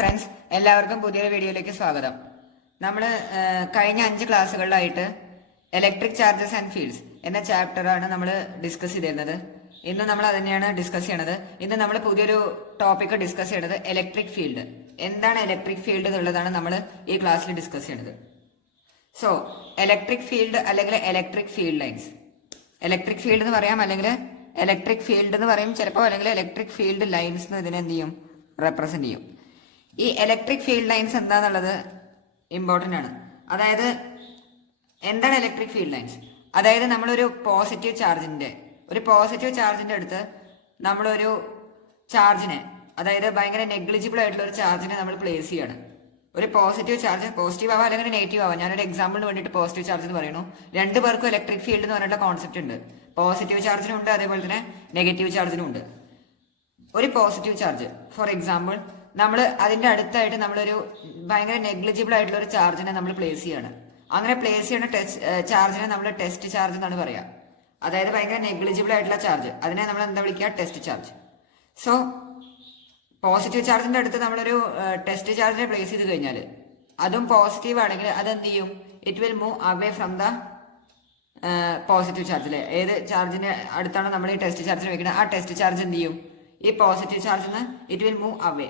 Friends, എല്ലാവർക്കും പുതിയൊരു വീഡിയോയിലേക്ക് സ്വാഗതം. നമ്മൾ കഴിഞ്ഞ 5 ക്ലാസ്സുകളിലായിട്ട് ഇലക്ട്രിക് ചാർജസ് ആൻഡ് ഫീൽഡ്സ് എന്ന ചാപ്റ്ററാണ് നമ്മൾ ഡിസ്കസ് ചെയ്തിരുന്നത്. ഇന്ന് നമ്മൾ അത് തന്നെയാണ് ഡിസ്കസ് ചെയ്യണത്. ഇന്ന് നമ്മൾ പുതിയൊരു ടോപ്പിക് ഡിസ്കസ് ചെയ്യണത് ഇലക്ട്രിക് ഫീൽഡ്. എന്താണ് ഇലക്ട്രിക് ഫീൽഡ് എന്നുള്ളതാണ് നമ്മൾ ഈ ക്ലാസ്സിൽ ഡിസ്കസ് ചെയ്യണത്. സോ ഇലക്ട്രിക് ഫീൽഡ് അല്ലെങ്കിൽ electric field lines, electric field എന്ന് പറയാം, അല്ലെങ്കിൽ ഇലക്ട്രിക് ഫീൽഡ് എന്ന് പറയും ചിലപ്പോൾ, അല്ലെങ്കിൽ ഇലക്ട്രിക് ഫീൽഡ് ലൈൻസ് എന്ന് ഇതിനെ എന്ത് ചെയ്യും, റെപ്രസെന്റ് ചെയ്യും. ഈ ഇലക്ട്രിക് ഫീൽഡ് ലൈൻസ് എന്താന്നുള്ളത് ഇമ്പോർട്ടൻ്റ് ആണ്. അതായത് എന്താണ് ഇലക്ട്രിക് ഫീൽഡ് ലൈൻസ്? അതായത് നമ്മളൊരു പോസിറ്റീവ് ചാർജിന്റെ അടുത്ത് നമ്മളൊരു ചാർജിനെ, അതായത് ഭയങ്കര നെഗ്ലിജിബിൾ ആയിട്ടുള്ള ഒരു ചാർജിനെ നമ്മൾ പ്ലേസ് ചെയ്യാണ്. ഒരു പോസിറ്റീവ് ചാർജ് പോസിറ്റീവ് ആവാം അല്ലെങ്കിൽ നെഗറ്റീവ് ആവാം. ഞാനൊരു എക്സാമ്പിളിന് വേണ്ടിയിട്ട് പോസിറ്റീവ് ചാർജ് എന്ന് പറയുന്നു. രണ്ടു പേർക്കും ഇലക്ട്രിക് ഫീൽഡ് എന്ന് പറഞ്ഞിട്ടുള്ള കോൺസെപ്റ്റ് ഉണ്ട്. പോസിറ്റീവ് ചാർജിനും ഉണ്ട്, അതേപോലെ തന്നെ നെഗറ്റീവ് ചാർജിനും ഉണ്ട്. ഒരു പോസിറ്റീവ് ചാർജ്, ഫോർ എക്സാമ്പിൾ, നമ്മൾ അതിന്റെ അടുത്തായിട്ട് നമ്മളൊരു ഭയങ്കര നെഗ്ലിജിബിൾ ആയിട്ടുള്ള ഒരു ചാർജിനെ നമ്മൾ പ്ലേസ് ചെയ്യാണ്. അങ്ങനെ പ്ലേസ് ചെയ്യുന്ന ചാർജിനെ നമ്മൾ ടെസ്റ്റ് ചാർജ് എന്നാണ് പറയാ. അതായത് ഭയങ്കര നെഗ്ലിജിബിൾ ആയിട്ടുള്ള ചാർജ്, അതിനെ നമ്മൾ എന്താ വിളിക്കുക, ടെസ്റ്റ് ചാർജ്. സോ പോസിറ്റീവ് ചാർജിന്റെ അടുത്ത് നമ്മളൊരു ടെസ്റ്റ് ചാർജിനെ പ്ലേസ് ചെയ്ത് കഴിഞ്ഞാൽ, അതും പോസിറ്റീവ് ആണെങ്കിൽ അതെന്ത് ചെയ്യും, it will move away from the positive charge. അല്ലെ, ഏത് ചാർജിന്റെ അടുത്താണ് നമ്മൾ ഈ ടെസ്റ്റ് ചാർജിന് വെക്കുന്നത്, ആ ടെസ്റ്റ് ചാർജ് എന്ത് ചെയ്യും, ഈ പോസിറ്റീവ് ചാർജിൽ നിന്ന് ഇറ്റ് വിൽ മൂവ് അവേ.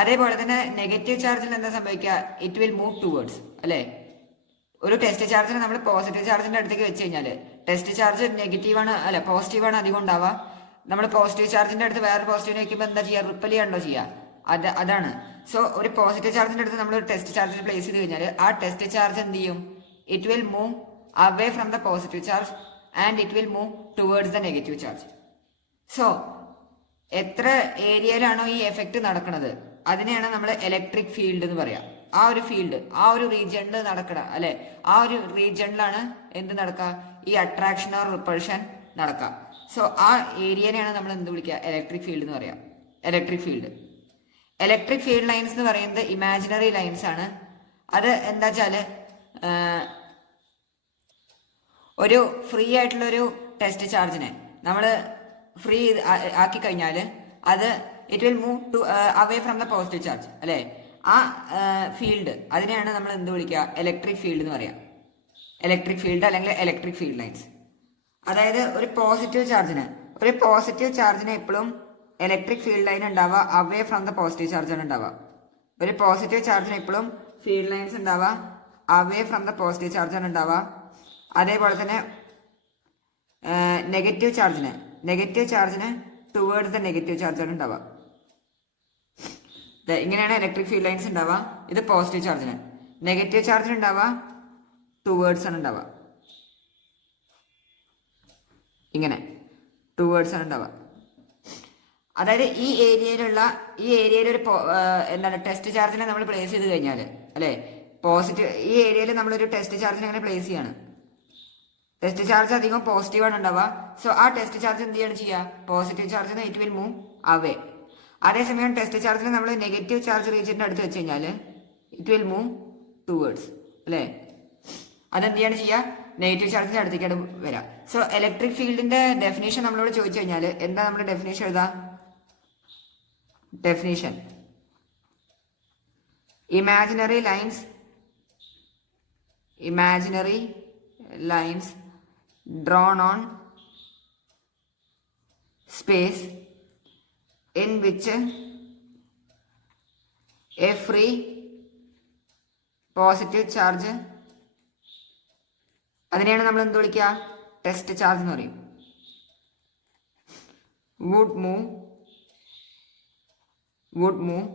അതേപോലെ തന്നെ നെഗറ്റീവ് ചാർജിൽ എന്താ സംഭവിക്കുക, ഇറ്റ് വിൽ മൂവ് ടുവേർഡ്സ്. അല്ലെ, ഒരു ടെസ്റ്റ് ചാർജിനെ നമ്മൾ പോസിറ്റീവ് ചാർജിന്റെ അടുത്തേക്ക് വെച്ച് കഴിഞ്ഞാൽ ടെസ്റ്റ് ചാർജ് നെഗറ്റീവ് ആണ്, അല്ല പോസിറ്റീവ് ആണ് അധികം ഉണ്ടാവുക. നമ്മൾ പോസിറ്റീവ് ചാർജിന്റെ അടുത്ത് വേറെ പോസിറ്റീവിനെ വെക്കുമ്പോൾ എന്താ ചെയ്യുക, റിപ്പൽ ചെയ്യാണ്ടോ ചെയ്യുക, അതാണ്. സോ ഒരു പോസിറ്റീവ് ചാർജിന്റെ അടുത്ത് നമ്മൾ ഒരു ടെസ്റ്റ് ചാർജിൽ പ്ലേസ് ചെയ്ത് കഴിഞ്ഞാൽ ആ ടെസ്റ്റ് ചാർജ് എന്ത് ചെയ്യും, it will move away from the positive charge and it will move towards the negative charge. So എത്ര ഏരിയയിലാണോ ഈ എഫക്റ്റ് നടക്കുന്നത് അതിനെയാണ് നമ്മൾ ഇലക്ട്രിക് ഫീൽഡ് എന്ന് പറയാം. ആ ഒരു ഫീൽഡ്, ആ ഒരു റീജിയണിൽ നടക്കണം, അല്ലെ, ആ ഒരു റീജിയണിലാണ് എന്ത് നടക്കുക, ഈ അട്രാക്ഷൻ ഓർ റിപ്പൾഷൻ നടക്കുക. സോ ആ ഏരിയനെയാണ് നമ്മൾ എന്ത് വിളിക്കുക, ഇലക്ട്രിക് ഫീൽഡ് എന്ന് പറയാം. ഇലക്ട്രിക് ഫീൽഡ് ലൈൻസ് എന്ന് പറയുന്നത് ഇമാജിനറി ലൈൻസ് ആണ്. അത് എന്താ വെച്ചാല്, ഒരു ഫ്രീ ആയിട്ടുള്ള ഒരു ടെസ്റ്റ് ചാർജിനെ നമ്മൾ ഫ്രീ ആക്കി കഴിഞ്ഞാൽ അത് it will move to away from the positive charge. അല്ലെ, ആ ഫീൽഡ്, അതിനെയാണ് നമ്മൾ എന്ത് വിളിക്കുക, ഇലക്ട്രിക് ഫീൽഡ് എന്ന് പറയാം. ഇലക്ട്രിക് ഫീൽഡ് അല്ലെങ്കിൽ ഇലക്ട്രിക് ഫീൽഡ് ലൈൻസ്. അതായത് ഒരു പോസിറ്റീവ് ചാർജിന് എപ്പോഴും ഇലക്ട്രിക് ഫീൽഡ് ലൈൻ ഉണ്ടാവുക away from the positive charge ആണ് ഉണ്ടാവുക. ഒരു പോസിറ്റീവ് ചാർജിന് എപ്പോഴും ഫീൽഡ് ലൈൻസ് ഉണ്ടാവുക away from the positive charge ആണ് ഉണ്ടാവുക. അതേപോലെ തന്നെ നെഗറ്റീവ് ചാർജിന് ടുവേർഡ്സ് ദ നെഗറ്റീവ് ചാർജ് ആണ് ഉണ്ടാവുക. ഇങ്ങനെയാണ് ഇലക്ട്രിക് ഫീൽഡ് ലൈൻസ് ഉണ്ടാവുക. ഇത് പോസിറ്റീവ് ചാർജിന്. നെഗറ്റീവ് ചാർജിന് ഉണ്ടാവുക ടുവേർഡ്സ് ആണ് ഉണ്ടാവുക. ഇങ്ങനെ ടുവേർഡ്സ് ആണ് ഉണ്ടാവുക. അതായത് ഈ ഏരിയയിൽ ഒരു എന്താണ് ടെസ്റ്റ് ചാർജിനെ നമ്മൾ പ്ലേസ് ചെയ്ത് കഴിഞ്ഞാൽ, അല്ലെ, പോസിറ്റീവ്, ഈ ഏരിയയിൽ നമ്മളൊരു ടെസ്റ്റ് ചാർജിനെ അങ്ങനെ പ്ലേസ് ചെയ്യാണ്. ടെസ്റ്റ് ചാർജ് അധികം പോസിറ്റീവ് ആണ് ഉണ്ടാവുക. സോ ആ ടെസ്റ്റ് ചാർജ് എന്ത് ചെയ്യാണ് ചെയ്യുക, പോസിറ്റീവ് ചാർജിന് ഇറ്റ് വിൽ മൂവ് അവേ. അതേസമയം ടെസ്റ്റ് ചാർജിന് നമ്മൾ നെഗറ്റീവ് ചാർജ് റീജിയന്റെ അടുത്ത് വെച്ച് കഴിഞ്ഞാൽ ഇറ്റ് വിൽ മൂവ് ടുവേർഡ്സ്. അല്ലേ, അതെന്ത് ചെയ്യാണ് ചെയ്യുക, നെഗറ്റീവ് ചാർജിന്റെ അടുത്തേക്കാണ് വരാം. സോ ഇലക്ട്രിക് ഫീൽഡിന്റെ ഡെഫിനേഷൻ നമ്മളോട് ചോദിച്ചു കഴിഞ്ഞാൽ എന്താ നമ്മൾ ഡെഫിനേഷൻ എഴുതാ, definition imaginary lines drawn on space in which a free positive charge, അതിനെയാണ് നമ്മൾ എന്ത് വിളിക്കുക, ടെസ്റ്റ് ചാർജ് എന്ന് പറയും, would move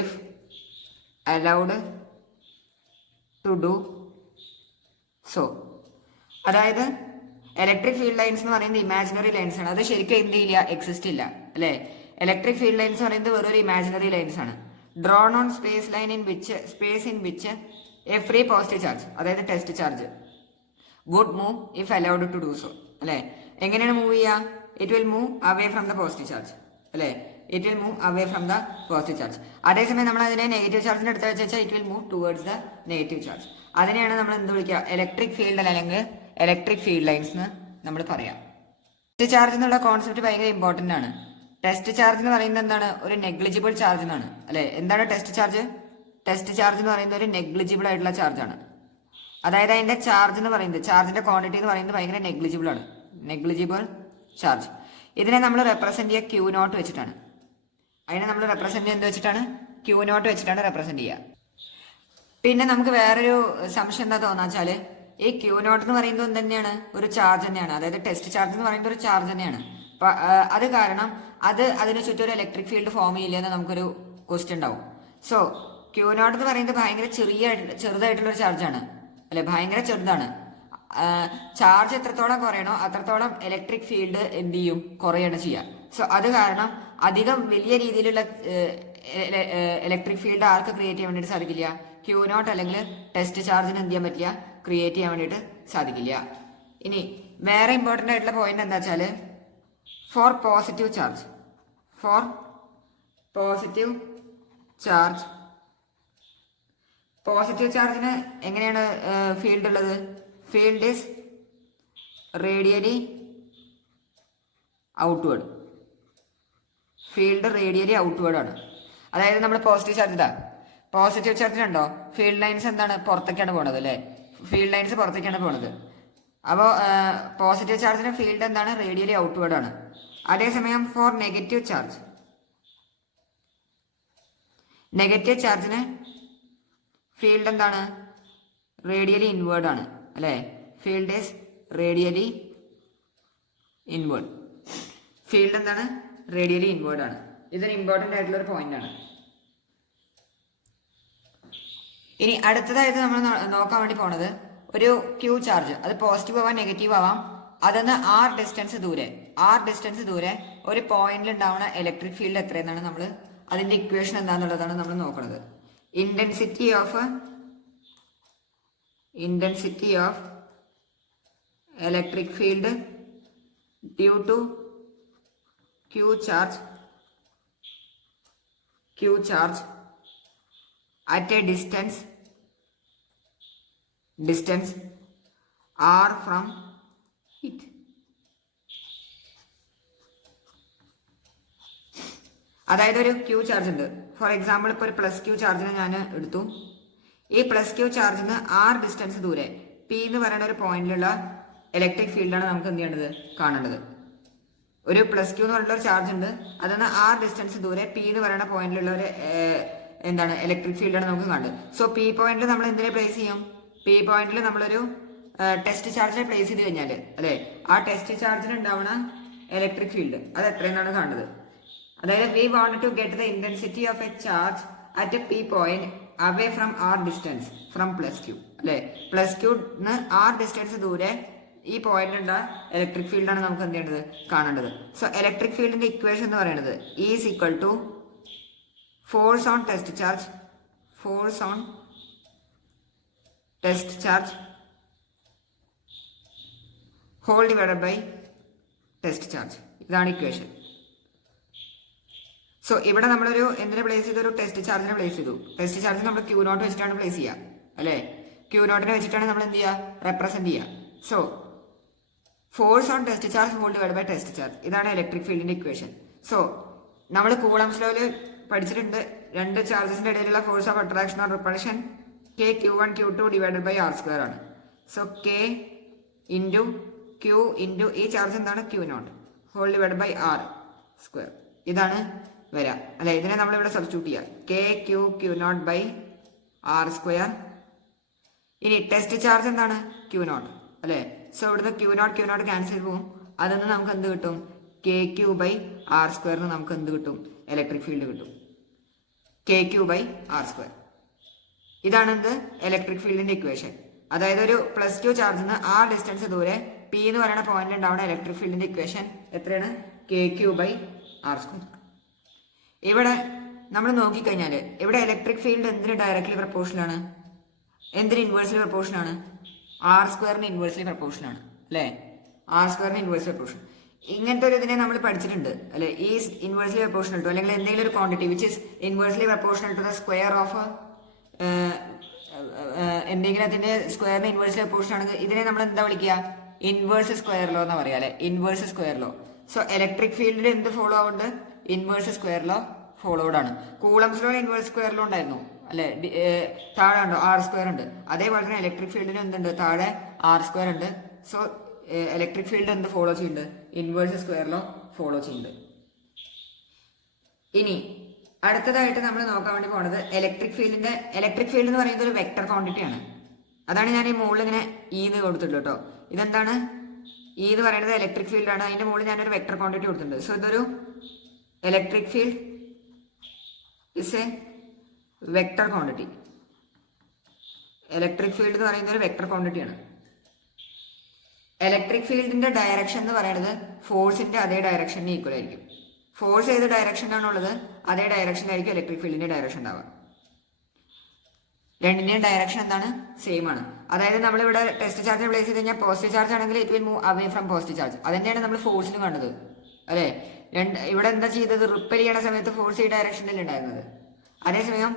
if allowed to do so. അതായത് ഇലക്ട്രിക് ഫീൽഡ് ലൈൻസ് എന്ന് പറയുന്നത് ഇമാജിനറി ലൈൻസ് ആണ്. അത് ശരിക്കും എന്ത് ചെയ്യില്ല, എക്സിസ്റ്റ് ഇല്ല. അല്ലെ, ഇലക്ട്രിക് ഫീൽഡ് ലൈൻസ് പറയുന്നത് വെറൊരു ഇമാജിനറി ലൈൻസ് ആണ്. Drawn on space in which a free positive charge, അതായത് test charge, would move if allowed to do so. അല്ലെ, എങ്ങനെയാണ് മൂവ് ചെയ്യുക, it will move away from the positive charge. അല്ലെ, it will move away from the positive charge. അതേസമയം നമ്മൾ അതിനെ negative ചാർജിന്റെ അടുത്ത് വെച്ചാൽ it will move towards the negative charge. അതിനെയാണ് നമ്മൾ എന്ത് വിളിക്കുക, ഇലക്ട്രിക് ഫീൽഡ് അല്ലെങ്കിൽ ഇലക്ട്രിക് ഫീൽഡ് ലൈൻസ് എന്ന് നമ്മൾ പറയാം. ടെസ്റ്റ് ചാർജ് എന്നുള്ള കോൺസെപ്റ്റ് ഭയങ്കര ഇമ്പോർട്ടന്റ് ആണ്. ടെസ്റ്റ് ചാർജ് എന്ന് പറയുന്നത് എന്താണ്? ഒരു നെഗ്ലിജിബിൾ ചാർജ് എന്നാണ് അല്ലെ. എന്താണ് ടെസ്റ്റ് ചാർജ്? ടെസ്റ്റ് ചാർജ് എന്ന് പറയുന്നത് ഒരു നെഗ്ലിജിബിൾ ആയിട്ടുള്ള ചാർജ് ആണ്. അതായത് അതിന്റെ ചാർജ് എന്ന് പറയുന്നത്, ചാർജിന്റെ ക്വാണ്ടിറ്റി എന്ന് പറയുന്നത് ഭയങ്കര നെഗ്ലിജിബിൾ ആണ്. Negligible charge. ഇതിനെ നമ്മൾ റെപ്രസെന്റ് ചെയ്യുക ക്യൂ നോട്ട് വെച്ചിട്ടാണ്. അതിനെ നമ്മൾ റെപ്രസെന്റ് ചെയ്യുന്നത് വെച്ചിട്ടാണ് ക്യൂ നോട്ട് വെച്ചിട്ടാണ് റെപ്രസെന്റ് ചെയ്യുക. പിന്നെ നമുക്ക് വേറൊരു സംശയം എന്താ തോന്നാച്ചാല്, ഈ ക്യൂ നോട്ട് എന്ന് പറയുന്നത് തന്നെയാണ് ഒരു ചാർജ് തന്നെയാണ്. അതായത് ടെസ്റ്റ് ചാർജ് എന്ന് പറയുന്നത് ഒരു ചാർജ് തന്നെയാണ്. അത് കാരണം അതിന് ചുറ്റും ഒരു ഇലക്ട്രിക് ഫീൽഡ് ഫോം ചെയ്യില്ലെന്ന് നമുക്കൊരു ക്വസ്റ്റ്യൻ ഉണ്ടാവും. സോ ക്യൂ നോട്ട് എന്ന് പറയുന്നത് ഭയങ്കര ചെറുതായിട്ടുള്ള ഒരു ചാർജാണ് അല്ലെ, ഭയങ്കര ചെറുതാണ്. ചാർജ് എത്രത്തോളം കുറയണോ അത്രത്തോളം ഇലക്ട്രിക് ഫീൽഡ് എന്ത് ചെയ്യും? കുറയാണ് ചെയ്യുക. സോ അത് കാരണം അധികം വലിയ രീതിയിലുള്ള ഇലക്ട്രിക് ഫീൽഡ് ആർക്ക് ക്രിയേറ്റ് ചെയ്യാൻ വേണ്ടിയിട്ട് സാധിക്കില്ല? ക്യൂ നോട്ട് അല്ലെങ്കിൽ ടെസ്റ്റ് ചാർജിന് എന്ത് ചെയ്യാൻ പറ്റില്ല? ക്രിയേറ്റ് ചെയ്യാൻ വേണ്ടിയിട്ട് സാധിക്കില്ല. ഇനി വേറെ ഇമ്പോർട്ടൻ്റ് ആയിട്ടുള്ള പോയിന്റ് എന്താ വെച്ചാല്, ഫോർ പോസിറ്റീവ് ചാർജ് പോസിറ്റീവ് ചാർജിന് എങ്ങനെയാണ് ഫീൽഡ് ഉള്ളത്? Field is radially outward. Field radially outward ആണ്. അതായത് നമ്മൾ പോസിറ്റീവ് ചാർജിനുണ്ടോ ഫീൽഡ് ലൈൻസ് എന്താണ്? പുറത്തേക്കാണ് പോണത് അല്ലെ. ഫീൽഡ് ലൈൻസ് പുറത്തേക്കാണ് പോണത്. അപ്പോൾ പോസിറ്റീവ് ചാർജിന് ഫീൽഡ് എന്താണ്? റേഡിയലി ഔട്ട്വേർഡ് ആണ്. അതേസമയം ഫോർ നെഗറ്റീവ് ചാർജിന് ഫീൽഡ് എന്താണ്? റേഡിയലി ഇൻവേർഡ് ആണ് അല്ലെ. Field is radially inward. Field എന്താണ്? റേഡിയലി ഇൻവേർഡ് ആണ്. ഇതൊരു ഇമ്പോർട്ടൻ്റ് ആയിട്ടുള്ള ഒരു പോയിന്റ് ആണ്. ഇനി അടുത്തതായിട്ട് നമ്മൾ നോക്കാൻ വേണ്ടി പോണത് ഒരു ക്യൂ ചാർജ്. അത് പോസിറ്റീവ് ആവാം നെഗറ്റീവ് ആവാം. അതെന്ന് ആർ ഡിസ്റ്റൻസ് ദൂരെ ഒരു പോയിന്റിൽ ഉണ്ടാവുന്ന ഇലക്ട്രിക് ഫീൽഡ് എത്രയെന്നാണ് നമ്മൾ അതിന്റെ ഇക്വേഷൻ എന്താണെന്നുള്ളതാണ് നമ്മൾ നോക്കുന്നത്. Intensity of electric field due to Q charge at a distance r from it. അതായത് ഒരു ക്യൂ ചാർജ് ഉണ്ട്. ഫോർ എക്സാമ്പിൾ ഇപ്പോൾ ഒരു പ്ലസ് ക്യൂ ചാർജിനെ ഞാൻ എടുത്തു. ഈ പ്ലസ് ക്യൂ ചാർജിന് ആർ ഡിസ്റ്റൻസ് ദൂരെ പി എന്ന് പറയുന്ന ഒരു പോയിന്റിലുള്ള ഇലക്ട്രിക് ഫീൽഡാണ് നമുക്ക് എന്ത് ചെയ്യേണ്ടത്? കാണേണ്ടത്. ഒരു പ്ലസ് ക്യൂ എന്ന് പറയുന്ന ഒരു ചാർജ് ഉണ്ട്. അതിന് ആർ ഡിസ്റ്റൻസ് ദൂരെ പി എന്ന് പറയുന്ന പോയിന്റിലുള്ള ഒരു എന്താണ്? ഇലക്ട്രിക് ഫീൽഡാണ് നമുക്ക് കണ്ടത്. സോ പി പോയിന്റിൽ നമ്മൾ എന്തിനെ പ്ലേസ് ചെയ്യും? പി പോയിന്റിൽ നമ്മളൊരു ടെസ്റ്റ് ചാർജിനെ പ്ലേസ് ചെയ്ത് കഴിഞ്ഞാൽ അല്ലെ, ആ ടെസ്റ്റ് ചാർജിന് ഉണ്ടാവുന്ന ഇലക്ട്രിക് ഫീൽഡ് അത് എത്രയെന്നാണ് കാണുന്നത്. അതായത് we want to get the intensity of a charge at P point away from R distance from plus Q അല്ലെ. പ്ലസ് ക്യൂന്ന് ആർ ഡിസ്റ്റൻസ് ദൂരെ ഈ പോയിന്റ് ഉണ്ട ഇലക്ട്രിക് ഫീൽഡാണ് നമുക്ക് എന്ത് ചെയ്യേണ്ടത്? കാണേണ്ടത്. സോ ഇലക്ട്രിക് ഫീൽഡിന്റെ ഇക്വേഷൻ എന്ന് പറയുന്നത് is equal to force on test charge whole divided by test charge. ഇതാണ് ഇക്വേഷൻ. സോ ഇവിടെ നമ്മളൊരു എന്തിനെ പ്ലേസ് ചെയ്തു? ഒരു ടെസ്റ്റ് ചാർജിനെ പ്ലേസ് ചെയ്തു. ടെസ്റ്റ് ചാർജ് നമ്മൾ ക്യൂ നോട്ട് വെച്ചിട്ടാണ് പ്ലേസ് ചെയ്യുക അല്ലെ. ക്യൂ നോട്ടിനെ വെച്ചിട്ടാണ് നമ്മൾ എന്ത് ചെയ്യുക? റെപ്രസെന്റ് ചെയ്യുക. So force on test charge whole divide by test charge. ഇതാണ് ഇലക്ട്രിക് ഫീൽഡിന്റെ ഇക്വേഷൻ. സോ നമ്മൾ കൂളംസ് ലോയിൽ പഠിച്ചിട്ടുണ്ട്. രണ്ട് ചാർജസിന്റെ ഇടയിലുള്ള force of attraction or repulsion k Q1 Q2 divided by R square ആണ്. So k into q into ഈ ചാർജ് എന്താണ്? Q naught whole divide by R square. ഇതാണ് വരിക അല്ലെ. ഇതിനെ നമ്മൾ ഇവിടെ സബ്സ്റ്റിറ്റ്യൂട്ട് ചെയ്യുക. K q naught by R square. ഇനി ടെസ്റ്റ് ചാർജ് എന്താണ്? ക്യൂ നോട്ട് അല്ലെ. സോ ഇവിടുന്ന് ക്യൂ നോട്ട് ക്യാൻസൽ ചെയ്ത് പോകും. അതൊന്ന് നമുക്ക് എന്ത് കിട്ടും? കെ ക്യൂ ബൈ ആർ സ്ക്വയറിന് നമുക്ക് എന്ത് കിട്ടും? ഇലക്ട്രിക് ഫീൽഡ് കിട്ടും. K Q by R square. ഇതാണ് എന്ത്? ഇലക്ട്രിക് ഫീൽഡിന്റെ ഇക്വേഷൻ. അതായത് ഒരു പ്ലസ് ക്യൂ ചാർജിന് ആർ ഡിസ്റ്റൻസ് ദൂരെ പി എന്ന് പറയുന്ന പോയിന്റ് ഉണ്ടാവുന്ന ഇലക്ട്രിക് ഫീൽഡിന്റെ ഇക്വേഷൻ എത്രയാണ്? K Q by R square. ഇവിടെ നമ്മൾ നോക്കിക്കഴിഞ്ഞാല് ഇവിടെ ഇലക്ട്രിക് ഫീൽഡ് എന്തിന് ഡയറക്ട്ലി പ്രപ്പോർഷണൽ ആണ്? എന്തിന് ഇൻവേഴ്സ്ലി പ്രപ്പോർഷണൽ ആണ്? ആർ സ്ക്വയറിന് ഇൻവേഴ്സ്ലി പ്രപ്പോർഷണൽ ആണ് അല്ലെ. ആർ സ്ക്വയറിന് ഇൻവേഴ്സ്ലി പ്രപ്പോർഷൻ. ഇങ്ങനത്തെ ഒരു ഇതിനെ നമ്മൾ പഠിച്ചിട്ടുണ്ട് അല്ലെ. ഈസ് ഇൻവേഴ്സ്ലി പ്രപ്പോർഷണൽ ടു അല്ലെങ്കിൽ എന്തെങ്കിലും ഒരു quantity which is inversely proportional to the square of എന്തെങ്കിലും അതിന്റെ സ്ക്വയറിന് ഇൻവേഴ്സ്ലി പ്രപ്പോർഷൻ ആണെങ്കിൽ ഇതിനെ നമ്മൾ എന്താ വിളിക്കുക? ഇൻവേഴ്സ് സ്ക്വയർ ലോ എന്ന് പറയാം അല്ലെ. Inverse square law. So electric ഫീൽഡിൽ എന്ത് ഫോളോ ആവുന്നുണ്ട്? ഇൻവേഴ്സ് സ്ക്വയർ ലോ ഫോളോഡ് ആണ്. Coulomb's law inverse square law ഉണ്ടായിരുന്നു അല്ലെ, താഴെ ഉണ്ടോ ആർ സ്ക്വയർ ഉണ്ട്. അതേപോലെ തന്നെ ഇലക്ട്രിക് ഫീൽഡിന് എന്തുണ്ട്, താഴെ ആർ സ്ക്വയർ ഉണ്ട്. സോ ഇലക്ട്രിക് ഫീൽഡ് എന്ത് ഫോളോ ചെയ്യുന്നുണ്ട്, ഇൻവേഴ്സ് സ്ക്വയർ ലോ ഫോളോ ചെയ്യുന്നുണ്ട്. ഇനി അടുത്തതായിട്ട് നമ്മൾ നോക്കാൻ വേണ്ടി പോണത് ഇലക്ട്രിക് ഫീൽഡ് എന്ന് പറയുന്നത് ഒരു വെക്ടർ ക്വാണ്ടിറ്റി ആണ്. അതാണ് ഞാൻ ഈ മുകളിൽ ഇങ്ങനെ എന്ന് കൊടുത്തിട്ടുണ്ട് കേട്ടോ. ഇതെന്താണ്, എന്ന് പറയുന്നത് ഇലക്ട്രിക് ഫീൽഡ് ആണ്. അതിന്റെ മുകളിൽ ഞാനൊരു വെക്ടർ ക്വാണ്ടിറ്റി കൊടുത്തിട്ടുണ്ട്. സോ ഇതൊരു electric field is A vector quantity. Electric field എന്ന് പറയുന്നത് ഒരു വെക്ടർ ക്വാണ്ടിറ്റി ആണ്. ഇലക്ട്രിക് ഫീൽഡിന്റെ ഡയറക്ഷൻ എന്ന് പറയുന്നത് ഫോഴ്സിന്റെ അതേ ഡയറക്ഷന് ഈക്വൽ ആയിരിക്കും. ഫോഴ്സ് ഏത് ഡയറക്ഷനാണുള്ളത് അതേ ഡയറക്ഷനായിരിക്കും ഇലക്ട്രിക് ഫീൽഡിന്റെ ഡയറക്ഷൻ ഉണ്ടാവുക. രണ്ടിന്റെയും ഡയറക്ഷൻ എന്താണ്, സെയിം ആണ്. അതായത് നമ്മളിവിടെ ടെസ്റ്റ് ചാർജ് പ്ലേസ് ചെയ്ത് കഴിഞ്ഞാൽ പോസിറ്റീവ് ചാർജ് ആണെങ്കിൽ it will move away from positive charge. അതന്നെയാണ് നമ്മൾ ഫോഴ്സിന് കണ്ടത് അല്ലെ. ഇവിടെ എന്താ ചെയ്തത്, റിപ്പൽ ചെയ്യണ സമയത്ത് ഫോഴ്സ് ഈ ഡയറക്ഷനിൽ ഉണ്ടായിരുന്നത്. അതേസമയം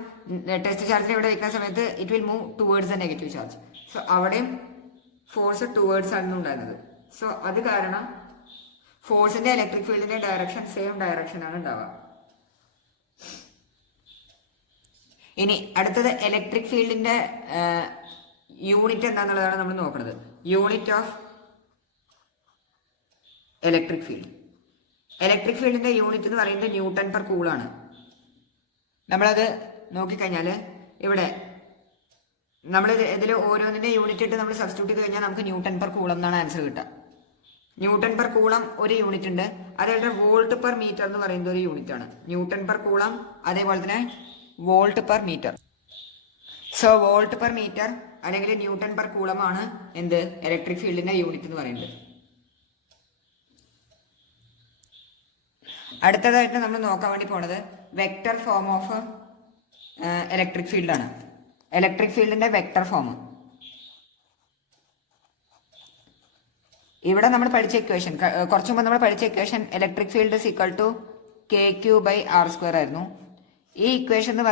ടെസ്റ്റ് ചാർജിനെ ഇവിടെ വയ്ക്കുന്ന സമയത്ത് it will move towards the negative charge. So അവിടെയും ഫോഴ്സ് ടുവേർഡ്സ് ആണ് ഉണ്ടായിരുന്നത്. സോ അത് കാരണം ഫോഴ്സിന്റെ ഇലക്ട്രിക് ഫീൽഡിന്റെ ഡയറക്ഷൻ സെയിം ഡയറക്ഷൻ ആണ് ഉണ്ടാവുക. ഇനി അടുത്തത് ഇലക്ട്രിക് ഫീൽഡിന്റെ യൂണിറ്റ് എന്താന്നുള്ളതാണ് നമ്മൾ നോക്കുന്നത്. യൂണിറ്റ് ഓഫ് ഇലക്ട്രിക് ഫീൽഡിന്റെ യൂണിറ്റ് എന്ന് പറയുന്നത് ന്യൂട്ടൺ പെർ കൂളാണ്. നമ്മളത് നോക്കിക്കഴിഞ്ഞാൽ ഇവിടെ നമ്മൾ ഇതിൽ ഓരോന്നിന്റെ യൂണിറ്റ് ഇട്ട് നമ്മൾ സബ്സ്റ്റിറ്റ്യൂട്ട് ചെയ്ത് കഴിഞ്ഞാൽ നമുക്ക് ന്യൂട്ടൺ പെർ കൂളം എന്നാണ് ആൻസർ കിട്ടുക. ന്യൂട്ടൺ പെർ കൂളം ഒരു യൂണിറ്റ് ഉണ്ട്. അതേപോലെ വോൾട്ട് പെർ മീറ്റർ എന്ന് പറയുന്നത് ഒരു യൂണിറ്റ് ആണ്. ന്യൂട്ടൺ പെർ കൂളം അതേപോലെ തന്നെ volt per metre. So volt per metre അല്ലെങ്കിൽ ന്യൂട്ടൺ പെർ കൂളമാണ് എന്ത്, ഇലക്ട്രിക് ഫീൽഡിന്റെ യൂണിറ്റ് എന്ന് പറയുന്നത്. അടുത്തതായിട്ട് നമ്മൾ നോക്കാൻ വേണ്ടി പോണത് vector form of electric field ആണ്. ഇലക്ട്രിക് ഫീൽഡിന്റെ വെക്ടർ ഫോം ഇവിടെ നമ്മൾ പഠിച്ച ഇക്വേഷൻ, കുറച്ചു മുമ്പ് നമ്മൾ പഠിച്ച equation electric field is equal to KQ/R² ആയിരുന്നു. ഈ ഇക്വേഷൻ എന്ന്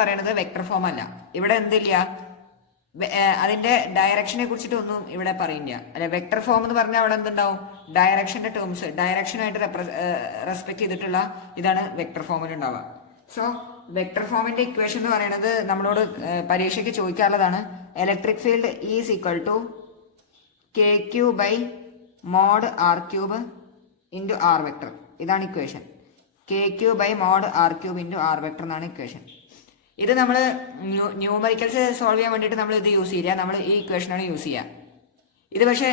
പറയുന്നത് വെക്ടർ ഫോം അല്ല. ഇവിടെ എന്തില്ല, അതിന്റെ ഡയറക്ഷനെ കുറിച്ചിട്ട് ഒന്നും ഇവിടെ പറയില്ല അല്ലെ. വെക്ടർ ഫോം എന്ന് പറഞ്ഞാൽ അവിടെ എന്തുണ്ടാവും, ഡയറക്ഷന്റെ ടേംസ് ഡയറക്ഷനായിട്ട് റെസ്പെക്ട് ചെയ്തിട്ടുള്ള ഇതാണ് വെക്ടർ ഫോമിൽ ഉണ്ടാവുക. സോ വെക്ടർ ഫോമിന്റെ ഇക്വേഷൻ എന്ന് പറയുന്നത് നമ്മളോട് പരീക്ഷയ്ക്ക് ചോദിക്കാനുള്ളതാണ്. Electric field is equal to KQ/mod R³ into R vector. ഇതാണ് equation. KQ/mod R³ into R vector എന്നാണ് ഇക്വേഷൻ. ഇത് നമ്മൾ ന്യൂമറിക്കൽസ് സോൾവ് ചെയ്യാൻ വേണ്ടിയിട്ട് നമ്മൾ ഇത് യൂസ് ചെയ്യുക, നമ്മൾ ഈ ഇക്വേഷനാണ് യൂസ് ചെയ്യുക. ഇത് പക്ഷേ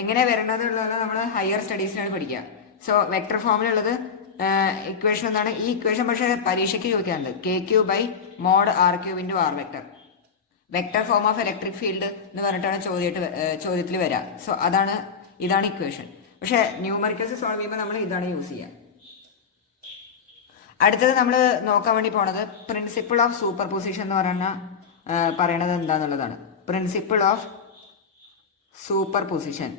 എങ്ങനെ വരേണ്ടത് ഉള്ളതാണ് നമ്മൾ ഹയർ സ്റ്റഡീസിനാണ് പഠിക്കുക. സോ വെക്ടർ ഫോമിലുള്ളത് ഇക്വേഷൻ എന്താണ്, ഈ ഇക്വേഷൻ പക്ഷേ പരീക്ഷയ്ക്ക് ചോദിക്കാറുണ്ട്. KQ/mod R³ into R vector. Vector form of electric field എന്ന് പറഞ്ഞിട്ടാണ് ചോദ്യത്തിൽ വരിക. സോ ഇതാണ് ഇക്വേഷൻ. പക്ഷെ ന്യൂമറിക്കൽസ് സോൾവ് ചെയ്യുമ്പോൾ നമ്മൾ ഇതാണ് യൂസ് ചെയ്യുക. അടുത്തത് നമ്മൾ നോക്കാൻ വേണ്ടി പോണത് പ്രിൻസിപ്പിൾ ഓഫ് സൂപ്പർ പൊസിഷൻ എന്ന് പറയണത് എന്താന്നുള്ളതാണ്. Principle of superposition.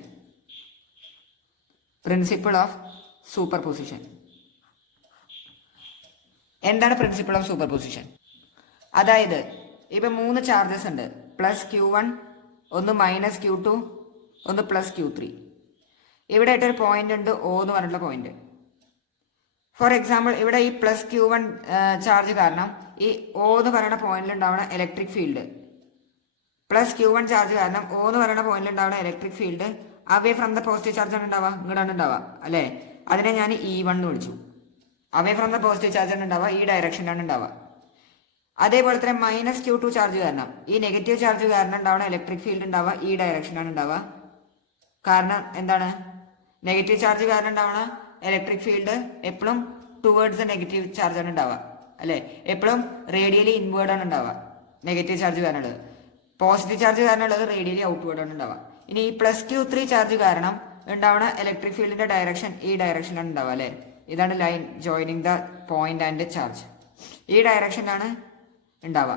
എന്താണ് പ്രിൻസിപ്പിൾ ഓഫ് സൂപ്പർ പൊസിഷൻ? അതായത് ഇപ്പൊ 3 ചാർജസ് ഉണ്ട്, +Q1, ഒന്ന് -Q2, ഒന്ന് +Q3. ഇവിടെ ആയിട്ടൊരു പോയിന്റ് ഉണ്ട്, O എന്ന് പറഞ്ഞിട്ടുള്ള പോയിന്റ്. ഫോർ എക്സാമ്പിൾ ഇവിടെ ഈ +Q1 ചാർജ് കാരണം ഈ O എന്ന് പറയുന്ന പോയിന്റിൽ ഉണ്ടാവുന്ന ഇലക്ട്രിക് ഫീൽഡ്, +Q1 ചാർജ് കാരണം O എന്ന് പറയുന്ന പോയിന്റിൽ ഉണ്ടാവുന്ന electric field away from the positive charge ആണ് ഉണ്ടാവുക, ഇങ്ങോട്ടാണ് ഉണ്ടാവുക അല്ലെ. അതിനെ ഞാൻ E1 എന്ന് വിളിച്ചു. Away from the positive charge ആണ് ഉണ്ടാവുക, ഈ ഡയറക്ഷനിലാണ് ഉണ്ടാവുക. അതേപോലെ തന്നെ -Q2 ചാർജ് കാരണം ഈ നെഗറ്റീവ് ചാർജ് കാരണം ഉണ്ടാവുന്ന ഇലക്ട്രിക് ഫീൽഡ് ഉണ്ടാവുക ഈ ഡയറക്ഷനാണ് ഉണ്ടാവുക. കാരണം എന്താണ്, നെഗറ്റീവ് ചാർജ് കാരണം ഉണ്ടാവുന്ന ഇലക്ട്രിക് ഫീൽഡ് എപ്പോഴും ടുവേർഡ്സ് ദ നെഗറ്റീവ് ചാർജ് ആണ് ഉണ്ടാവുക അല്ലെ. എപ്പോഴും റേഡിയലി ഇൻവേർഡ് ആണ് ഉണ്ടാവുക നെഗറ്റീവ് ചാർജ് കാരണമുള്ളത്. പോസിറ്റീവ് ചാർജ് കാരണമുള്ളത് റേഡിയലി ഔട്ട്വേർഡ് ആണ് ഉണ്ടാവുക. ഇനി ഈ +Q3 ചാർജ് കാരണം ഉണ്ടാവുന്ന ഇലക്ട്രിക് ഫീൽഡിന്റെ ഡയറക്ഷൻ ഈ ഡയറക്ഷനാണ് ഉണ്ടാവുക അല്ലെ. ഇതാണ് line joining the point and charge. ഈ ഡയറക്ഷനാണ് ഉണ്ടാവുക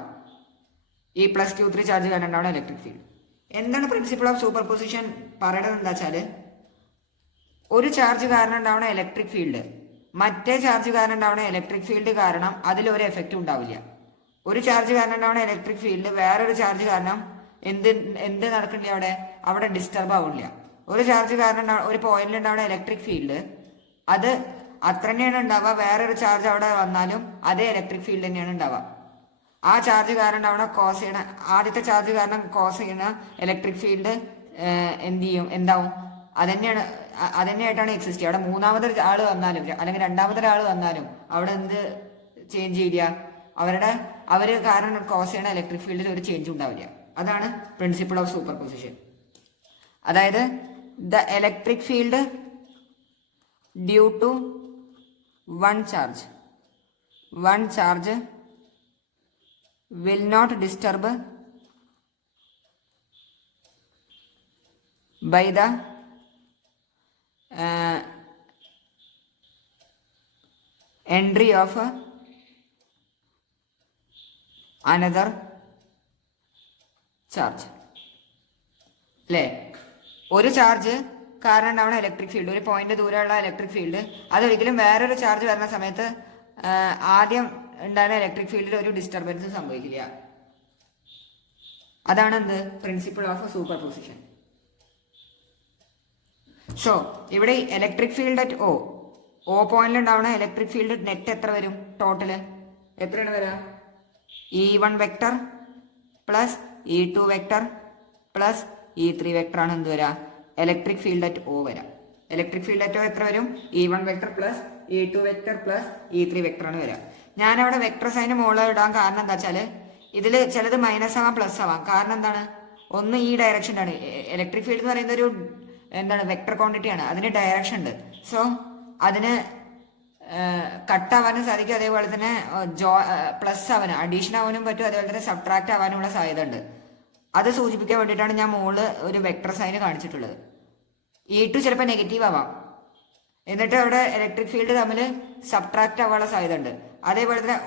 ഈ +Q3 ചാർജ് കാരണം ഉണ്ടാവുന്ന ഇലക്ട്രിക് ഫീൽഡ്. എന്താണ് പ്രിൻസിപ്പിൾ ഓഫ് സൂപ്പർ പൊസിഷൻ പറയണത് എന്താ വെച്ചാൽ, ഒരു ചാർജ് കാരണം ഉണ്ടാവുന്ന ഇലക്ട്രിക് ഫീൽഡ് മറ്റേ ചാർജ് കാരണം ഉണ്ടാവുന്ന ഇലക്ട്രിക് ഫീൽഡ് കാരണം അതിലൊരു എഫക്റ്റ് ഉണ്ടാവില്ല. ഒരു ചാർജ് കാരണം ഉണ്ടാവുന്ന ഇലക്ട്രിക് ഫീൽഡ് വേറൊരു ചാർജ് കാരണം എന്ത് നടക്കണില്ല, അവിടെ ഡിസ്റ്റർബ് ആവില്ല. ഒരു ചാർജ് കാരണം ഒരു പോയിന്റിൽ ഉണ്ടാവുന്ന ഇലക്ട്രിക് ഫീൽഡ് അത് അത്ര തന്നെയാണ് ഉണ്ടാവുക. വേറൊരു ചാർജ് അവിടെ വന്നാലും അതേ ഇലക്ട്രിക് ഫീൽഡ് തന്നെയാണ് ഉണ്ടാവുക. ആ ചാർജ് കാരണം അവിടെ കോസ് ചെയ്യണ ആദ്യത്തെ ചാർജ് കാരണം കോസ് ചെയ്യുന്ന ഇലക്ട്രിക് ഫീൽഡ് എന്താവും അതന്നെയായിട്ടാണ് എക്സിസ്റ്റ് ചെയ്യുക. അവിടെ മൂന്നാമതൊരു ആൾ വന്നാലും അല്ലെങ്കിൽ രണ്ടാമതൊരാൾ വന്നാലും അവിടെ എന്ത് ചേഞ്ച് ചെയ്യില്ല, അവര് കാരണം കോസ് ചെയ്യണ ഇലക്ട്രിക് ഫീൽഡിൽ ഒരു ചേഞ്ച് ഉണ്ടാവില്ല. അതാണ് പ്രിൻസിപ്പിൾ ഓഫ് സൂപ്പർ പൊസിഷൻ. അതായത് the electric field due to one charge will not disturb by the entry of another charge. അല്ലേ? ഒരു ചാർജ് കാരണം ഉണ്ടാവുന്ന ഇലക്ട്രിക് ഫീൽഡ്, ഒരു പോയിന്റ് ദൂരെയുള്ള ഇലക്ട്രിക് ഫീൽഡ്, അതൊരിക്കലും വേറൊരു ചാർജ് വരുന്ന സമയത്ത് ആദ്യം ഉണ്ടാകുന്ന ഇലക്ട്രിക് ഫീൽഡിൽ ഒരു ഡിസ്റ്റർബൻസ് സംഭവിക്കില്ല. അതാണ് എന്ത് principle of super position. So ഇവിടെ ഇലക്ട്രിക് ഫീൽഡ് അറ്റ് ഓ പോയിന്റിൽ ഉണ്ടാവുന്ന ഇലക്ട്രിക് ഫീൽഡ് നെറ്റ് എത്ര വരും? ടോട്ടല് എത്രയാണ് വരിക? E1 vector plus E2 vector plus E3 vector ആണ് എന്ത് വരാ? ഇലക്ട്രിക് ഫീൽഡ് അറ്റ് ഓ വരാം. ഇലക്ട്രിക് ഫീൽഡ് അറ്റ് ഓ എത്ര വരും? E1 vector plus E2 vector plus E3 vector ആണ് വരിക. ഞാനവിടെ വെക്ടർ സൈന് മുകളിൽ ഇടാൻ കാരണം എന്താ വെച്ചാൽ ഇതിൽ ചിലത് മൈനസ് ആവാം പ്ലസ് ആവാം. കാരണം എന്താണ്? ഒന്ന് ഈ ഡയറക്ഷനാണ്. ഇലക്ട്രിക് ഫീൽഡ് എന്ന് പറയുന്ന ഒരു വെക്ടർ ക്വാണ്ടിറ്റി ആണ്, അതിന് ഡയറക്ഷൻ ഉണ്ട്. സോ അതിന് കട്ടാവാനും സാധിക്കും, അതേപോലെ തന്നെ പ്ലസ് ആവാനും അഡീഷൻ ആവാനും പറ്റും, അതേപോലെ തന്നെ സബ്ട്രാക്ട് ആവാനുള്ള സാധ്യത ഉണ്ട്. അത് സൂചിപ്പിക്കാൻ വേണ്ടിയിട്ടാണ് ഞാൻ മുകളിൽ ഒരു വെക്ടർ സൈന് കാണിച്ചിട്ടുള്ളത്. E2 ചിലപ്പോൾ നെഗറ്റീവ് ആവാം, എന്നിട്ട് അവിടെ ഇലക്ട്രിക് ഫീൽഡ് തമ്മിൽ സബ്ട്രാക്ട് ആവാനുള്ള സാധ്യത ഉണ്ട്. അതേപോലെ തന്നെ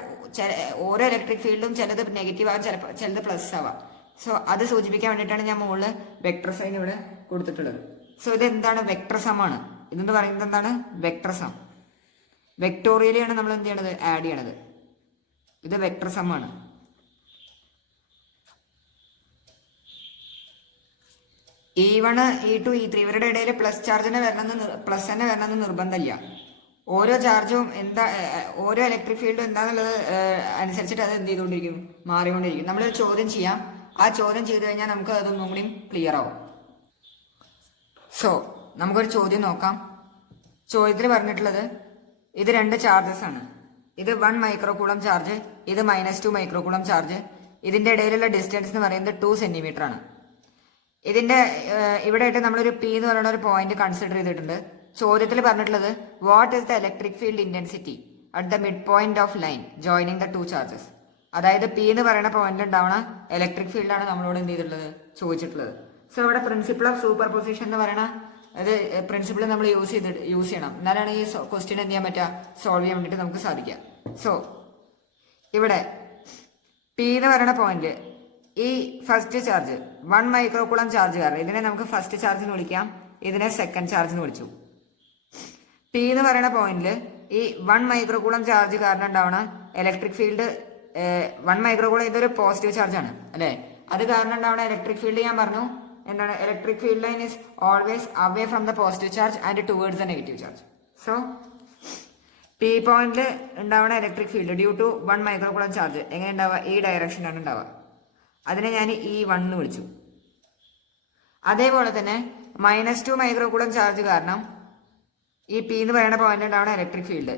ഓരോ ഇലക്ട്രിക് ഫീൽഡും ചിലത് നെഗറ്റീവ് ആവാം, ചിലത് പ്ലസ് ആവാം. സോ അത് സൂചിപ്പിക്കാൻ വേണ്ടിയിട്ടാണ് ഞാൻ മുകളിൽ വെക്ടർ സൈൻ ഇവിടെ കൊടുത്തിട്ടുള്ളത്. സോ ഇത് എന്താണ്? വെക്ടർ സം ആണ്. ഇതെന്ന് പറയുന്നത് എന്താണ്? Vector some. വെക്ടോറിയലാണ് നമ്മൾ എന്ത് ചെയ്യണത്? ആഡ് ചെയ്യണത്. ഇത് വെക്ടർ സം ആണ്. E1, E2, E3 ഇവരുടെ ഇടയിൽ പ്ലസ് തന്നെ വരണമെന്ന് നിർബന്ധമില്ല. ഓരോ ചാർജും ഓരോ ഇലക്ട്രിക് ഫീൽഡും എന്താണെന്നുള്ളത് അനുസരിച്ചിട്ട് അത് എന്ത് ചെയ്തുകൊണ്ടിരിക്കും? മാറിക്കൊണ്ടിരിക്കും. നമ്മളൊരു ചോദ്യം ചെയ്യാം. ആ ചോദ്യം ചെയ്തു കഴിഞ്ഞാൽ നമുക്ക് അതൊന്നും കൂടി ക്ലിയർ ആവും. സോ നമുക്കൊരു ചോദ്യം നോക്കാം. ചോദ്യത്തിൽ പറഞ്ഞിട്ടുള്ളത് ഇത് രണ്ട് ചാർജസ് ആണ്. ഇത് 1 മൈക്രോകൂളം ചാർജ്, ഇത് -2 മൈക്രോകൂളം ചാർജ്. ഇതിന്റെ ഇടയിലുള്ള ഡിസ്റ്റൻസ് എന്ന് പറയുന്നത് 2 സെന്റിമീറ്റർ ആണ്. ഇതിന്റെ ഇവിടെ ആയിട്ട് നമ്മളൊരു P എന്ന് പറയുന്ന ഒരു പോയിന്റ് കൺസിഡർ ചെയ്തിട്ടുണ്ട്. ചോദ്യത്തിൽ പറഞ്ഞിട്ടുള്ളത് what is the electric field intensity at the mid point of line joining the two charges. അതായത് P എന്ന് പറയുന്ന പോയിന്റിൽ ഉണ്ടാവുന്ന ഇലക്ട്രിക് ഫീൽഡാണ് നമ്മളോട് എന്ത് ചെയ്തിട്ടുള്ളത്? ചോദിച്ചിട്ടുള്ളത്. സോ ഇവിടെ പ്രിൻസിപ്പിൾ ഓഫ് സൂപ്പർ പൊസിഷൻ എന്ന് പറയുന്ന പ്രിൻസിപ്പിൾ നമ്മൾ യൂസ് ചെയ്യണം. എന്നാലാണ് ഈ ക്വസ്റ്റ്യൻ എന്ത് ചെയ്യാൻ പറ്റുക? സോൾവ് ചെയ്യാൻ വേണ്ടിയിട്ട് നമുക്ക് സാധിക്കുക. സോ ഇവിടെ P എന്ന് പറയുന്ന പോയിന്റ്, ഈ ഫസ്റ്റ് ചാർജ് 1 മൈക്രോകൂളം ചാർജ് കാരണം ഇതിനെ നമുക്ക് ഫസ്റ്റ് ചാർജ് എന്ന് വിളിക്കാം, ഇതിനെ സെക്കൻഡ് ചാർജ് എന്ന് വിളിച്ചു. P എന്ന് പറയുന്ന പോയിന്റിൽ ഈ 1 മൈക്രോകൂളം ചാർജ് കാരണം ഉണ്ടാവണ ഇലക്ട്രിക് ഫീൽഡ് 1 മൈക്രോകൂളം ഇതൊരു പോസിറ്റീവ് ചാർജ് ആണ് അല്ലെ? അത് കാരണം ഉണ്ടാവണ ഇലക്ട്രിക് ഫീൽഡ് ഞാൻ പറഞ്ഞു എന്താണ്? Electric field line is always away from the positive charge and towards the negative charge. So P പോയിന്റിൽ ഉണ്ടാവുന്ന electric field due to 1 microcoulomb charge എങ്ങനെ ഉണ്ടാവുക? ഈ ഡയറക്ഷനാണ് ഉണ്ടാവുക. അതിനെ ഞാൻ E1 എന്ന് വിളിച്ചു. അതേപോലെ തന്നെ -2 മൈക്രോകൂളം ചാർജ് കാരണം ഈ P എന്ന് പറയുന്ന പോയിന്റ് ഉണ്ടാവുന്ന ഇലക്ട്രിക് ഫീൽഡ്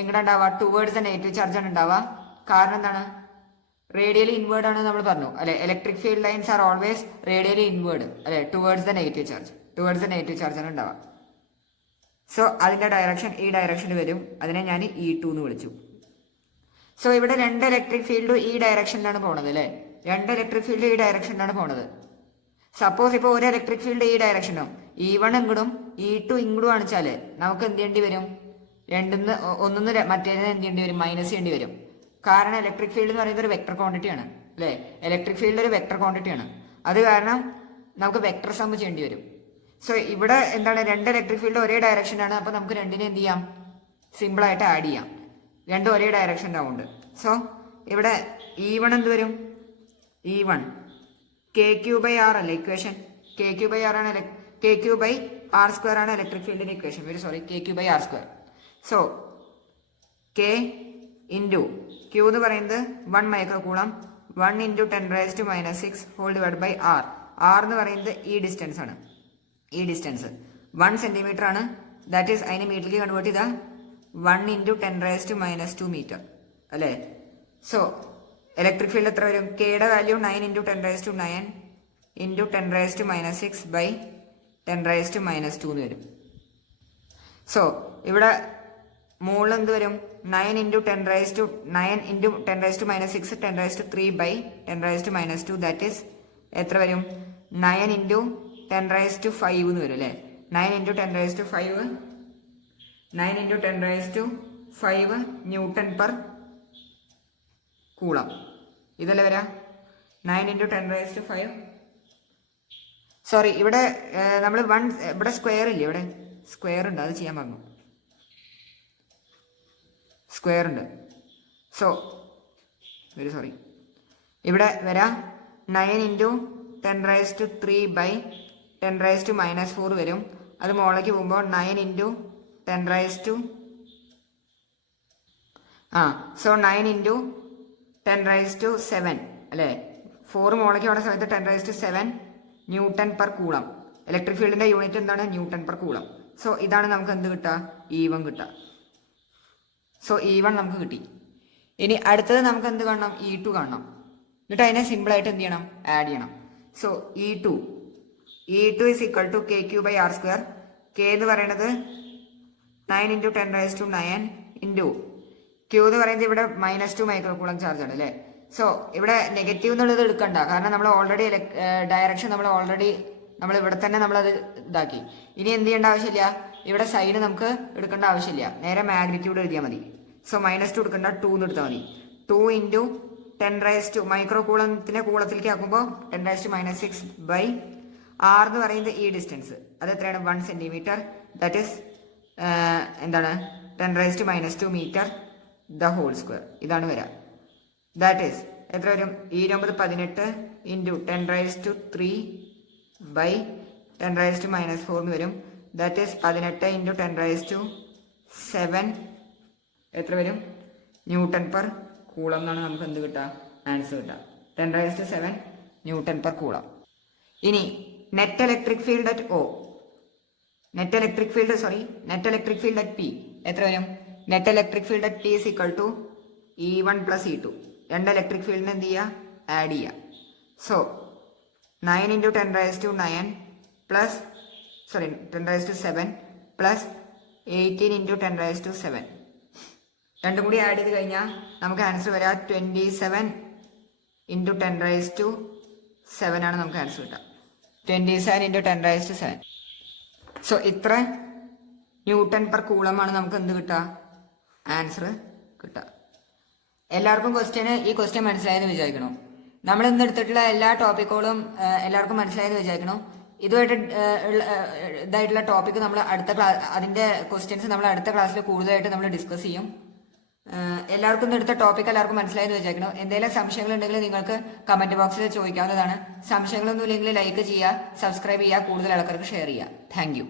എങ്ങനെ ഉണ്ടാവുക? ടുവേർഡ്സ് ദ നെഗറ്റീവ് ചാർജ് ആണ് ഉണ്ടാവുക. കാരണം എന്താണ്? റേഡിയലി ഇൻവേർഡ് ആണ് നമ്മൾ പറഞ്ഞു അല്ലെ? Electric field lines are always radially inward അല്ലെ? ടുവേർഡ്സ് ദ നെഗറ്റീവ് ചാർജ് ആണ് ഉണ്ടാവുക. സോ അതിന്റെ ഡയറക്ഷൻ ഈ ഡയറക്ഷനിൽ വരും. അതിനെ ഞാൻ E2 എന്ന് വിളിച്ചു. സോ ഇവിടെ രണ്ട് ഇലക്ട്രിക് ഫീൽഡും ഈ ഡയറക്ഷനിലാണ് പോണത് അല്ലെ? രണ്ട് ഇലക്ട്രിക് ഫീൽഡ് ഈ ഡയറക്ഷനിലാണ് പോണത്. സപ്പോസ് ഇപ്പോൾ ഒരു ഇലക്ട്രിക് ഫീൽഡ് ഈ ഡയറക്ഷനും E1 ഇങ്ങോട്ടും E2 ഇങ്ങോട്ടും കാണിച്ചാല് നമുക്ക് എന്ത് ചെയ്യേണ്ടി വരും? ഒന്നിന്ന് മറ്റേതിന് എന്ത് ചെയ്യേണ്ടി വരും? മൈനസ് ചെയ്യേണ്ടി വരും. കാരണം ഇലക്ട്രിക് ഫീൽഡ് എന്ന് പറയുന്നത് ഒരു വെക്ടർ ക്വാണ്ടിറ്റി ആണ് അല്ലെ? ഇലക്ട്രിക് ഫീൽഡ് ഒരു വെക്ടർ ക്വാണ്ടിറ്റി ആണ്. അത് കാരണം നമുക്ക് വെക്ടർ സം ചെയ്യേണ്ടി വരും. സോ ഇവിടെ എന്താണ്? രണ്ട് ഇലക്ട്രിക് ഫീൽഡ് ഒരേ ഡയറക്ഷനാണ്. അപ്പൊ നമുക്ക് രണ്ടിനെ എന്ത് ചെയ്യാം? സിമ്പിൾ ആയിട്ട് ആഡ് ചെയ്യാം. രണ്ടും ഒരേ ഡയറക്ഷനിലാവുണ്ട്. സോ ഇവിടെ E1 എന്ത് വരും? E1 KQ/R അല്ലേ ഇക്വേഷൻ? KQ/R ആണ് KQ/R ആർ സ്ക്വയർ ആണ് ഇലക്ട്രിക് ഫീൽഡിന്റെ equation. KQ/R². So K into Q എന്ന് പറയുന്നത് 1 micro coulomb, 1 into 10⁻⁻6 whole divide by R. R എന്ന് പറയുന്നത് ഈ ഡിസ്റ്റൻസ് ആണ്. ഈ ഡിസ്റ്റൻസ് 1 സെന്റിമീറ്റർ ആണ്. ദാറ്റ് ഈസ് അതിന് മീറ്ററിലേക്ക് കൺവേർട്ട് ചെയ്താൽ 1 ഇൻറ്റു 10⁻²2 മീറ്റർ അല്ലേ. സോ ഇലക്ട്രിക് ഫീൽഡ് എത്ര വരും? കെയുടെ വാല്യൂ 9 ഇൻറ്റു 10⁻9 ഇൻറ്റു 10⁻6 ബൈ 10⁻² എന്ന് വരും. സോ ഇവിടെ മുകളിൽ എന്ത് വരും? 9 into 10⁻9 into 10⁻6 10⁻3 by 10⁻². That is എത്ര വരും? 9 ഇൻറ്റു 10⁵ എന്ന് വരും അല്ലേ. 9 into 10⁵ 9 into 10⁵ newton per coulomb. ഇതല്ലേ വരാ? 9 ഇൻറ്റു 10⁵. സോറി, ഇവിടെ നമ്മൾ ഇവിടെ സ്ക്വയർ ഇല്ലേ? ഇവിടെ സ്ക്വയർ ഉണ്ട്, അത് ചെയ്യാൻ പറഞ്ഞു. സ്ക്വയർ ഉണ്ട്. സോ സോറി, ഇവിടെ വരാ 9 ഇൻറ്റു 10⁻³ ബൈ 10⁻⁻4 വരും. അത് മുകളിലേക്ക് പോകുമ്പോൾ 9 ഇൻറ്റു 10⁻. സോ 9 ഇൻറ്റു 10⁻7 അല്ലേ. 4 മുകളിലേക്ക് പോകുന്ന സമയത്ത് 10⁻7 ന്യൂട്ടൺ പെർ കൂളം. ഇലക്ട്രിക് ഫീൽഡിന്റെ യൂണിറ്റ് എന്താണ്? Newton per coulomb. സോ ഇതാണ് നമുക്ക് എന്ത് കിട്ടുക? E1 കിട്ടുക. സോ E1 നമുക്ക് കിട്ടി. ഇനി അടുത്തത് നമുക്ക് എന്ത് കാണണം? E2 കാണണം. എന്നിട്ട് അതിനെ സിമ്പിൾ ആയിട്ട് എന്ത് ചെയ്യണം? ആഡ് ചെയ്യണം. So E2 is equal to KQ/R². K എന്ന് പറയുന്നത് 9 ഇൻറ്റു 10⁻9 ഇൻറ്റു Q എന്ന് പറയുന്നത് ഇവിടെ -2 മൈക്രോ കൂളം ചാർജ് ആണ് അല്ലേ. സോ ഇവിടെ നെഗറ്റീവ് എന്നുള്ളത് എടുക്കണ്ട, കാരണം നമ്മൾ ഓൾറെഡി ഡയറക്ഷൻ നമ്മൾ ഇവിടെ തന്നെ നമ്മളത് ഇതാക്കി. ഇനി എന്ത് ചെയ്യേണ്ട ആവശ്യമില്ല, ഇവിടെ സൈഡ് നമുക്ക് എടുക്കേണ്ട ആവശ്യമില്ല, നേരെ മാഗ്നിറ്റ്യൂഡ് എഴുതിയാൽ മതി. സോ -2 എടുക്കേണ്ട, 2 എന്ന് എടുത്താൽ മതി. 2 ഇൻറ്റു 10⁻, മൈക്രോ കൂളത്തിനെ കൂളത്തിലേക്ക് ആക്കുമ്പോൾ 10⁻⁻6 ബൈ R എന്ന് പറയുന്നത് ഈ ഡിസ്റ്റൻസ്. അത് എത്രയാണ്? 1 സെന്റിമീറ്റർ. ദാറ്റ് ഈസ് എന്താണ്? 10⁻⁻² മീറ്റർ ദ ഹോൾ സ്ക്വയർ. ഇതാണ് വരിക. ദാറ്റ് ഈസ് എത്ര വരും? 18 ഇൻറ്റു 10⁻³ ബൈ 10⁻⁻4 എന്ന് വരും. ദാറ്റ് ഈസ് 18 ഇൻറ്റു 10⁻7 എത്ര വരും? ന്യൂട്ടൺ പെർ കൂളം എന്നാണ് നമുക്ക് എന്ത് കിട്ടുക? ആൻസർ കിട്ടുക. 10⁻7 ന്യൂട്ടൺ പെർ കൂളം. ഇനി net electric field at O, net electric field at P എത്ര വരും? Net electric field at P is equal to E1 plus E2. രണ്ട് ഇലക്ട്രിക് ഫീൽഡിന് എന്ത് ചെയ്യുക? ആഡ് ചെയ്യുക. So 9 into 10⁻9 plus 10⁻7 plus 18 into 10⁻7 രണ്ടും കൂടി ആഡ് ചെയ്ത് കഴിഞ്ഞാൽ നമുക്ക് ആൻസർ വരാം 27 ഇൻറ്റു 10⁻7 ആണ് നമുക്ക് ആൻസർ കിട്ടുക. 27 ഇൻറ്റു 10⁻7. സോ ഇത്ര ന്യൂട്ടൺ പെർ കൂളമാണ് നമുക്ക് എന്ത് കിട്ടുക? ആൻസർ കിട്ടുക. എല്ലാവർക്കും ഈ ക്വസ്റ്റ്യൻ മനസ്സിലായെന്ന് വിചാരിക്കണം. നമ്മൾ ഇന്ന് എടുത്തിട്ടുള്ള എല്ലാ ടോപ്പിക്കുകളും എല്ലാവർക്കും മനസ്സിലായെന്ന് വിചാരിക്കണം. ഇതുമായിട്ട് ഇതായിട്ടുള്ള ടോപ്പിക്ക് നമ്മൾ അതിന്റെ ക്വസ്റ്റ്യൻസ് നമ്മൾ അടുത്ത ക്ലാസ്സിൽ കൂടുതലായിട്ട് നമ്മൾ ഡിസ്കസ് ചെയ്യും. എല്ലാവർക്കും എടുത്ത ടോപ്പിക് എല്ലാവർക്കും മനസ്സിലായെന്ന് വിചാരിക്കണം. എന്തെങ്കിലും സംശയങ്ങൾ ഉണ്ടെങ്കിൽ നിങ്ങൾക്ക് കമന്റ് ബോക്സിൽ ചോദിക്കാവുന്നതാണ്. സംശയങ്ങളൊന്നും ഇല്ലെങ്കിൽ ലൈക്ക് ചെയ്യുക, സബ്സ്ക്രൈബ് ചെയ്യുക, കൂടുതൽ ആൾക്കാർക്ക് ഷെയർ ചെയ്യുക. Thank you.